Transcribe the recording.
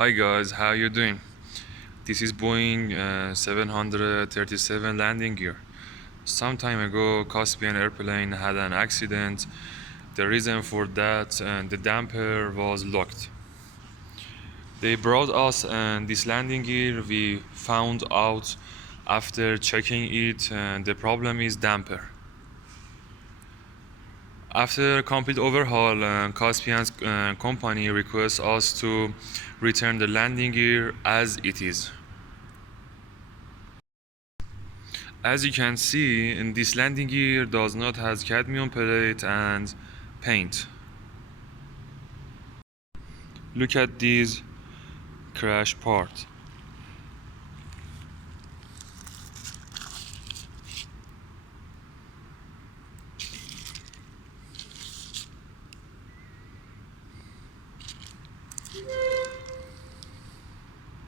Hi guys, how you doing? This is Boeing 737 landing gear. Some time ago, Caspian airplane had an accident. The reason for that, the damper was locked. They brought us this landing gear. We found out after checking it, the problem is damper. After complete overhaul, Caspian's company requests us to return the landing gear as it is. As you can see, in this landing gear does not have cadmium plate and paint. Look at these crash part.